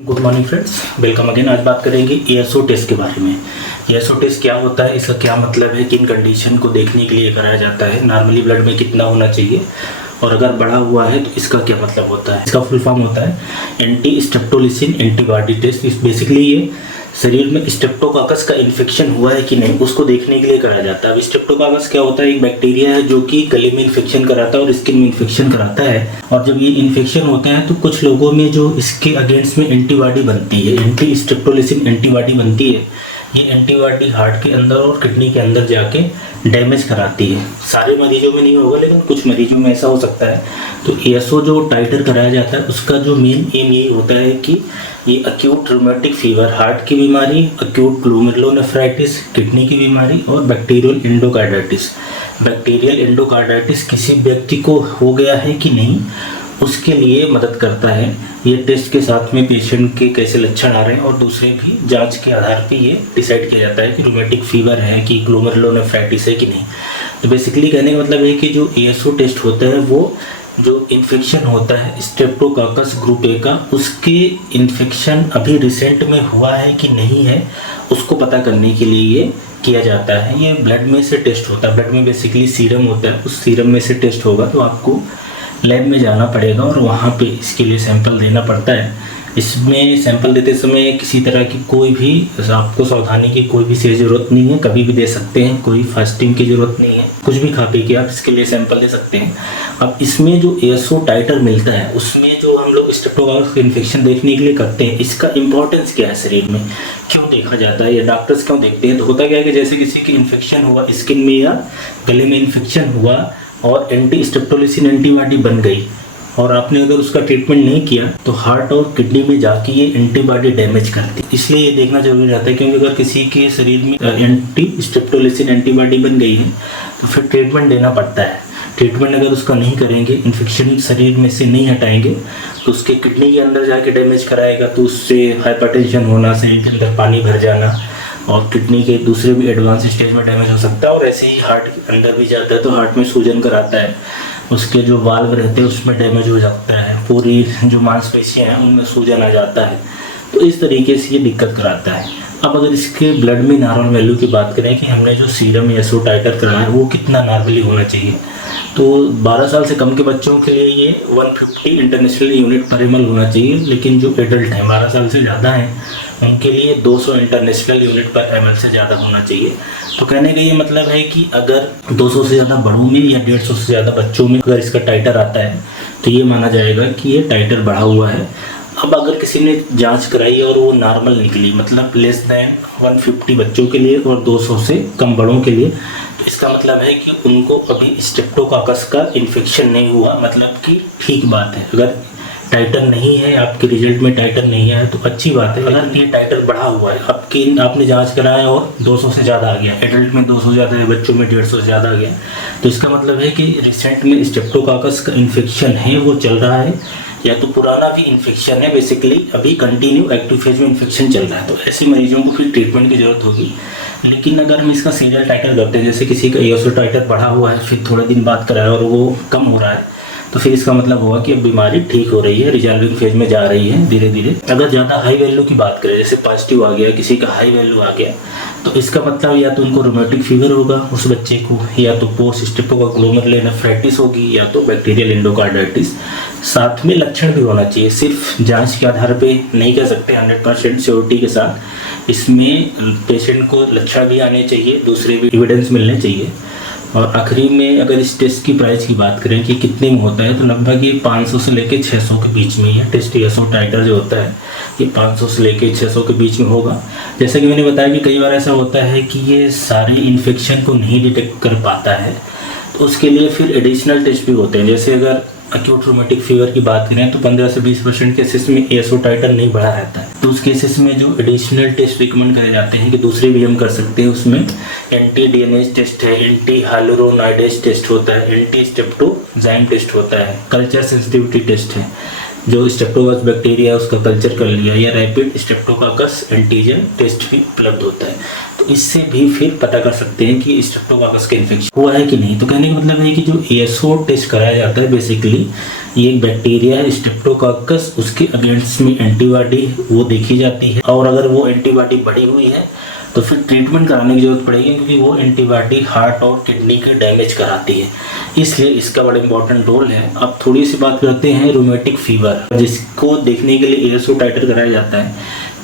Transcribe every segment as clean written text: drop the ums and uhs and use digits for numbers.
Good morning friends, welcome again. आज बात करेंगे एएसओ टेस्ट के बारे में। एएसओ टेस्ट क्या होता है, इसका क्या मतलब है, किन कंडीशन को देखने के लिए कराया जाता है, नॉर्मली ब्लड में कितना होना चाहिए और अगर बढ़ा हुआ है तो इसका क्या मतलब होता है। इसका फुल फॉर्म होता है एंटी स्ट्रेप्टोलिसिन एंटीबॉडी टेस्ट। इस बेसिकली ये शरीर में स्ट्रेप्टोकाकस का इन्फेक्शन हुआ है कि नहीं उसको देखने के लिए कराया जाता है। अब स्ट्रेप्टोकाकस क्या होता है, एक बैक्टीरिया है जो कि गले में इन्फेक्शन कराता है और स्किन में इन्फेक्शन कराता है। और जब ये इन्फेक्शन होता है तो कुछ लोगों में जो इसके अगेंस्ट में एंटीबॉडी बनती है, एंटी स्ट्रेप्टोलिसिन एंटीबॉडी बनती है। ये एंटीबॉडी हार्ट के अंदर और किडनी के अंदर जाके डैमेज कराती है। सारे मरीजों में नहीं होगा लेकिन कुछ मरीजों में ऐसा हो सकता है। तो एएसओ जो टाइटर कराया जाता है उसका जो मेन एम यही होता है कि ये अक्यूट रूमेटिक फीवर, हार्ट की बीमारी, अक्यूट ग्लोमेरुलोनेफ्राइटिस, किडनी की बीमारी और बैक्टीरियल एंडोकार्डाइटिस। बैक्टीरियल एंडोकार्डाइटिस किसी व्यक्ति को हो गया है कि नहीं उसके लिए मदद करता है। ये टेस्ट के साथ में पेशेंट के कैसे लक्षण आ रहे हैं और दूसरे भी जांच के आधार पे ये डिसाइड किया जाता है कि रूमेटिक फीवर है कि ग्लोमेरुलोनेफ्राइटिस है कि नहीं। तो बेसिकली कहने का मतलब है कि जो एएसओ टेस्ट होता है वो जो इन्फेक्शन होता है स्ट्रेप्टोकाकस ग्रुप ए का, उसके इन्फेक्शन अभी रिसेंट में हुआ है कि नहीं है उसको पता करने के लिए ये किया जाता है। ये ब्लड में से टेस्ट होता है। ब्लड में बेसिकली सीरम होता है, उस सीरम में से टेस्ट होगा तो आपको लैब में जाना पड़ेगा और वहाँ पे इसके लिए सैंपल देना पड़ता है। इसमें सैंपल देते समय किसी तरह की कोई भी आपको सावधानी की कोई भी से ज़रूरत नहीं है, कभी भी दे सकते हैं, कोई फास्टिंग की ज़रूरत नहीं है, कुछ भी खा पी के आप इसके लिए सैंपल दे सकते हैं। अब इसमें जो एएसओ टाइटर मिलता है उसमें जो हम लोग स्ट्रेप्टोकाकस इन्फेक्शन देखने के लिए करते हैं, इसका इंपॉर्टेंस क्या है, शरीर में क्यों देखा जाता है या डॉक्टर्स क्यों देखते हैं। तो होता क्या है कि जैसे किसी की इन्फेक्शन हुआ स्किन में या गले में इन्फेक्शन हुआ और एंटी स्ट्रेप्टोलिसिन एंटीबॉडी बन गई और आपने अगर उसका ट्रीटमेंट नहीं किया तो हार्ट और किडनी में जाके ये एंटीबॉडी डैमेज करती है। इसलिए ये देखना जरूरी रहता है क्योंकि अगर किसी के शरीर में एंटी स्ट्रेप्टोलिसिन एंटीबॉडी बन गई है तो फिर ट्रीटमेंट देना पड़ता है। ट्रीटमेंट अगर उसका नहीं करेंगे, इन्फेक्शन शरीर में से नहीं हटाएंगे तो उसके किडनी के अंदर जाके डैमेज कराएगा, तो उससे हाइपरटेंशन होना, शरीर के अंदर पानी भर जाना और किडनी के दूसरे भी एडवांस स्टेज में डैमेज हो सकता है। और ऐसे ही हार्ट के अंदर भी जाता है तो हार्ट में सूजन कराता है, उसके जो वाल्व रहते हैं उसमें डैमेज हो जाता है, पूरी जो मांसपेशियां हैं उनमें सूजन आ जाता है। तो इस तरीके से ये दिक्कत कराता है। अब अगर इसके ब्लड में नॉर्मल वैल्यू की बात करें कि हमने जो सीरम एएसओ टाइटर करना है वो कितना नॉर्मली होना चाहिए, तो 12 साल से कम के बच्चों के लिए ये 150 इंटरनेशनल यूनिट पर ml होना चाहिए। लेकिन जो एडल्ट हैं 12 साल से ज़्यादा हैं उनके लिए 200 इंटरनेशनल यूनिट पर ml से ज़्यादा होना चाहिए। तो कहने का ये मतलब है कि अगर 200 से ज़्यादा बड़ों में या 150 से ज़्यादा बच्चों में अगर इसका टाइटर आता है तो ये माना जाएगा कि ये टाइटर बढ़ा हुआ है। अब अगर किसी ने जांच कराई और वो नॉर्मल निकली, मतलब लेस दैन 150 बच्चों के लिए और 200 से कम बड़ों के लिए, तो इसका मतलब है कि उनको अभी स्ट्रेप्टोकाकस का इन्फेक्शन नहीं हुआ, मतलब कि ठीक बात है। अगर टाइटर नहीं है, आपके रिजल्ट में टाइटर नहीं है तो अच्छी बात है। अगर ये टाइटर बढ़ा हुआ है, आपने जांच कराया और 200 से ज़्यादा आ गया, एडल्ट में 200 ज़्यादा है, बच्चों में 150 से ज़्यादा आ गया, तो इसका मतलब है कि रिसेंट में स्ट्रेप्टोकाकस का इन्फेक्शन है वो चल रहा है या तो पुराना भी इन्फेक्शन है, बेसिकली अभी कंटिन्यू एक्टिव फेज में इन्फेक्शन चल रहा है। तो ऐसे मरीजों को फिर ट्रीटमेंट की ज़रूरत होगी। लेकिन अगर हम इसका सीरियल टाइटर करते हैं, जैसे किसी का एएसओ टाइटर बढ़ा हुआ है फिर थोड़े दिन बाद कराया और वो कम हो रहा है, तो फिर इसका मतलब होगा कि अब बीमारी ठीक हो रही है, रिजॉल्विंग फेज में जा रही है धीरे धीरे। अगर ज़्यादा हाई वैल्यू की बात करें, जैसे पॉजिटिव आ गया, किसी का हाई वैल्यू आ गया, तो इसका मतलब या तो उनको रूमेटिक फीवर होगा उस बच्चे को, या तो पोस्ट स्ट्रेप्टोकाकस ग्लोमेरुलोनेफ्राइटिस होगी, या तो बैक्टीरियल एंडोकार्डाइटिस। साथ में लक्षण भी होना चाहिए, सिर्फ जांच के आधार पे नहीं कह सकते 100% श्योरिटी के साथ। इसमें पेशेंट को लक्षण भी आने चाहिए, दूसरे भी एविडेंस मिलने चाहिए। और आखिरी में अगर इस टेस्ट की प्राइस की बात करें कि कितने में होता है, तो लगभग ये 500 से लेके 600 के बीच में ये टेस्ट एएसओ टाइटर जो होता है ये 500 से लेके 600 के बीच में होगा। जैसा कि मैंने बताया कि कई बार ऐसा होता है कि ये सारे इन्फेक्शन को नहीं डिटेक्ट कर पाता है, तो उसके लिए फिर एडिशनल टेस्ट भी होते हैं। जैसे अगर अक्यूट रूमेटिक फीवर की बात करें तो 15 से 20% केसेस में एएसओ टाइटर नहीं बढ़ा रहता है, तो उस केसेस में जो एडिशनल टेस्ट रिकमेंड करे जाते हैं कि दूसरे भी हम कर सकते हैं, उसमें एंटी डीएनएज टेस्ट है, एंटी हाइलुरोनाइडेज टेस्ट होता है, एंटी स्ट्रेप्टोजाइम टेस्ट होता है, कल्चर सेंसिटिविटी टेस्ट है, जो स्ट्रेप्टोकाकस बैक्टीरिया उसका कल्चर कर लिया, या रैपिड स्ट्रेप्टोकाकस एंटीजन टेस्ट भी उपलब्ध होता है। तो इससे भी फिर पता कर सकते हैं कि स्ट्रेप्टोकाकस का इन्फेक्शन हुआ है कि नहीं। तो कहने का मतलब है कि जो एएसओ टेस्ट कराया जाता है बेसिकली ये एक बैक्टीरिया है स्ट्रेप्टोकोकस, उसके अगेंस्ट में एंटीबॉडी वो देखी जाती है, और अगर वो एंटीबॉडी बढ़ी हुई है तो फिर ट्रीटमेंट कराने की जरूरत पड़ेगी, क्योंकि वो एंटीबॉडी हार्ट और किडनी के डैमेज कराती है, इसलिए इसका बड़ा इंपॉर्टेंट रोल है। अब थोड़ी सी बात करते हैं रूमेटिक फीवर, जिसको देखने के लिए एएसओ टाइटर कराया जाता है।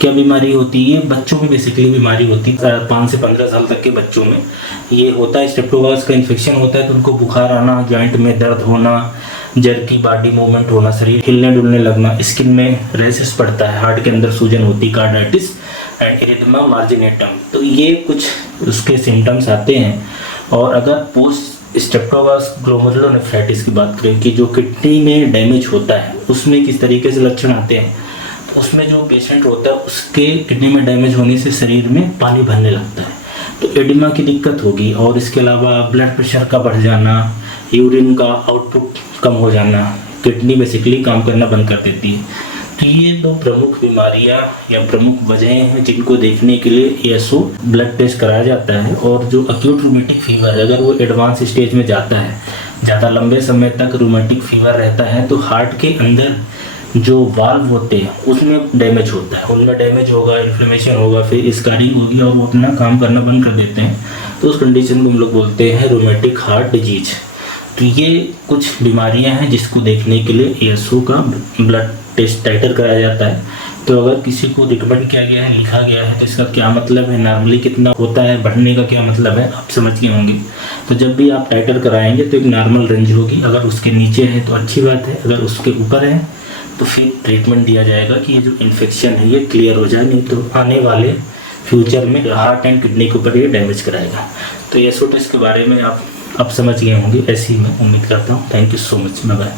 क्या बीमारी होती है? बच्चों में बेसिकली बीमारी होती है, 5 से 15 साल तक के बच्चों में ये होता है। स्ट्रेप्टोकोकस का इन्फेक्शन होता है तो उनको बुखार आना, जॉइंट में दर्द होना, जर्की बॉडी मूवमेंट होना, शरीर हिलने डुलने लगना, स्किन में रैशेस पड़ता है, हार्ट के अंदर सूजन होती है, कार्डाइटिस एंड इरिथमा मार्जिनेटम। तो ये कुछ उसके सिम्टम्स आते हैं। और अगर पोस्ट स्ट्रेप्टोकोकस ग्लोमेरुलोनेफ्राइटिस की बात करें कि जो किडनी में डैमेज होता है उसमें किस तरीके से लक्षण आते हैं, तो उसमें जो पेशेंट होता है उसके किडनी में डैमेज होने से शरीर में पानी भरने लगता है, तो एडिमा की दिक्कत होगी। और इसके अलावा ब्लड प्रेशर का बढ़ जाना, यूरिन का आउटपुट कम हो जाना, किडनी बेसिकली काम करना बंद कर देती है। तो ये दो प्रमुख बीमारियां या प्रमुख वजहें हैं जिनको देखने के लिए एएसओ ब्लड टेस्ट कराया जाता है। और जो एक्यूट रूमेटिक फीवर है, अगर वो एडवांस स्टेज में जाता है, ज़्यादा लंबे समय तक रूमेटिक फीवर रहता है, तो हार्ट के अंदर जो वाल्व होते हैं उसमें डैमेज होता है, उनमें डैमेज होगा, इन्फ्लेमेशन होगा, फिर स्कारिंग होगी और वो अपना काम करना बंद कर देते हैं। तो उस कंडीशन को हम लोग बोलते हैं रूमेटिक हार्ट डिजीज। तो ये कुछ बीमारियां हैं जिसको देखने के लिए एएसओ का ब्लड टेस्ट टाइटर कराया जाता है। तो अगर किसी को रिकमेंड किया गया है, लिखा गया है, तो इसका क्या मतलब है, नॉर्मली कितना होता है, बढ़ने का क्या मतलब है, आप समझ गए होंगे। तो जब भी आप टाइटर कराएंगे तो एक नॉर्मल रेंज होगी, अगर उसके नीचे है तो अच्छी बात है, अगर उसके ऊपर है तो फिर ट्रीटमेंट दिया जाएगा कि ये जो इन्फेक्शन है ये क्लियर हो जाए, नहीं तो आने वाले फ्यूचर में हार्ट एंड किडनी के ऊपर ये डैमेज कराएगा। तो एएसओ टेस्ट के बारे में आप समझ गए होंगे, ऐसी मैं उम्मीद करता हूँ। Thank you so much, bye bye.